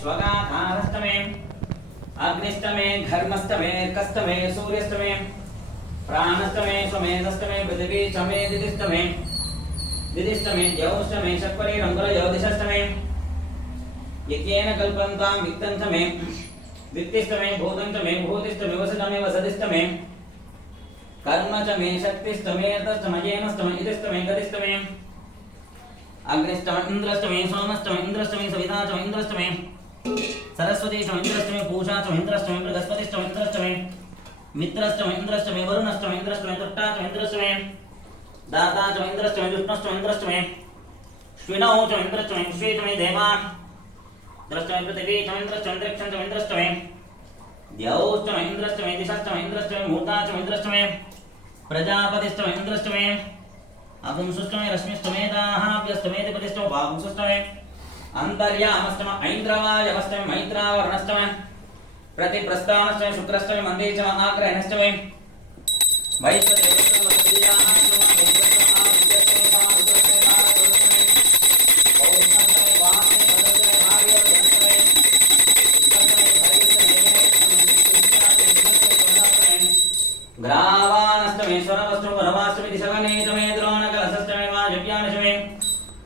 स्वगाधारस्तमे अग्निस्तमे घर्मस्तमे कस्तमे सूर्यस्तमे प्राणस्तमे स्वमेधस्तमे पृथिवी चमे दिदिस्तमे दिदिस्तमे द्यौस्तमे शक्वरे रंगलयोदिशस्तमे यज्ञेन कल्पन्तां वित्तन्तमे वित्तिस्तमे भूतन्तमे भूतिस्तमे वसतमे वसतिस्तमे कर्म च मे शक्तिस्तमे तस्तमयेनस्तमे इदिस्तमे गतिस्तमे अग्निस्तमे इंद्रस्तमे सोमस्तमे इंद्रस्तमे सविता च इंद्रस्तमे सरस्वती च इंद्रस्तमे पूषा च इंद्रस्तमे बृहस्पतिस्तमे इंद्रस्तमे मित्रस्तमे इंद्रस्तमे वरुणस्तमे इंद्रस्तमे तुट्टा च इंद्रस्तमे दाता च इंद्रस्तमे विष्णुस्तमे इंद्रस्तमे श्विनौ च इंद्रस्तमे विश्वे च मे देवा द्रष्टमे पृथिवी च इंद्रस्तमे अंतरिक्षं च इंद्रस्तमे द्यौश्च इंद्रस्तमे दिशस्तमे इंद्रस्तमे भूता च इंद्रस्तमे प्रजापतिस्तमे इंद्रस्तमे अपुंसुस्तमे रश्मिस्तमेताः व्यस्तमेतिपतिस्तमे वापुंसुस्तमे अंतर्यामस्तमे ऐन्द्रवायवस्तमे मैत्रावरणस्तमे प्रतिप्रस्थानस्तमे शुक्रस्तमे मन्दीचमे आग्रहणस्तमे वैश्वदेवस्तमे वसुदेयाः ग्रावानस्तमे स्वरवस्तमे वरवास्तमे दिशवनेतमे द्रोणकलशस्तमे वाजव्यानशमे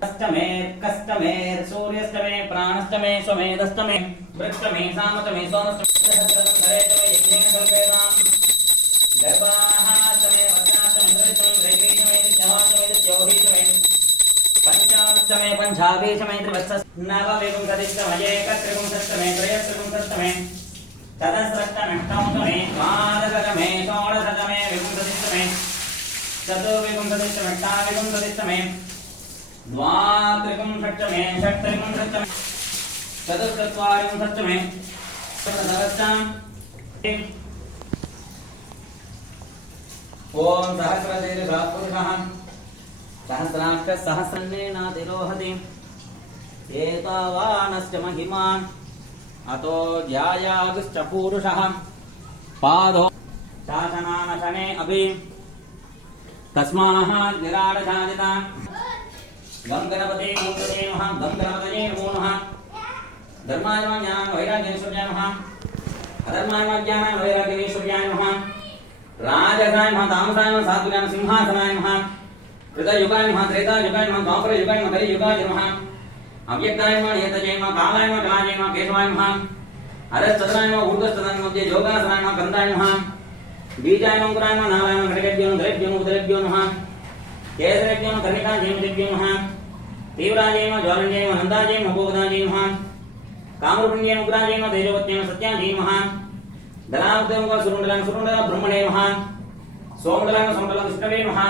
कस्तमे कस्तमे सूर्यस्तमे प्राणस्तमे स्वमेधस्तमे वृक्षमे सामतमे सोमस्तमे धरेतमे यज्ञेन कल्पेतां गर्भाहास्तमे वज्रास्तमे इंद्रस्तमे दैवीतमे दित्यवास्तमे दित्योहीतमे पंचावस्तमे पंचाभीतमे त्रिवत्सस्तमे नवविंशतिस्तमे एकत्रिपुंसस्तमे त्रयस्त्रिपुंसस्तमे तदस्रष्टमे अष्टमस्तमे द्वादशतमे षोडशतमे विपुंसतिस्तमे चतुर्विपुंसतिस्तमे अष्टाविपुंसतिस्तमे द्वात्रिपुंसष्टमे षट्त्रिपुंसष्टमे चतुश्चत्वारिंशत्तमे सहस्रम् ओम सहस्रशीर्षः पुरुषः सहस्राक्ष सहस्रन्नेनातिरोहति एतावानश्च महिमान् अतो ध्यायागश्च पूरुषः पादो शासनानशने अभि तस्माः निराडशादिता गंगणपते मूर्तये नमः गंगणपतये नमो नमः धर्माय ज्ञानाय वैराग्येश्वर्याय नमः अधर्माय ज्ञानाय वैराग्येश्वर्याय नमः राजसाय नमः तामसाय नमः सात्विकाय नमः सिंहासनाय नमः कृतयुगाय नमः त्रेतायुगाय नमः द्वापरयुगाय नमः कलियुगाय नमः अव्यक्ताय नमः नियतये नमः कालाय नमः कलाय नमः केशवाय नमः अरस्तदाय नमः ऊर्ध्वस्तदाय नमः योगासनाय नमः कंदाय नमः बीजाय नमः अंकुराय नमः नालाय नमः घटकेभ्यो नमः द्रव्यो नमः उदरेभ्यो नमः केसरेभ्यो नमः कर्णिकाय जयमतेभ्यो नमः तीव्राय नमः ज्वालन्ये नमः नन्दाय नमः भोगदाय नमः कामरूपिण्ये नमः उग्राय नमः तेजोवत्ये नमः सत्याय नमः धनावते नमः सुरुण्डलाय सुरुण्डला ब्रह्मणे नमः सोमण्डलाय सोमण्डला विष्णवे नमः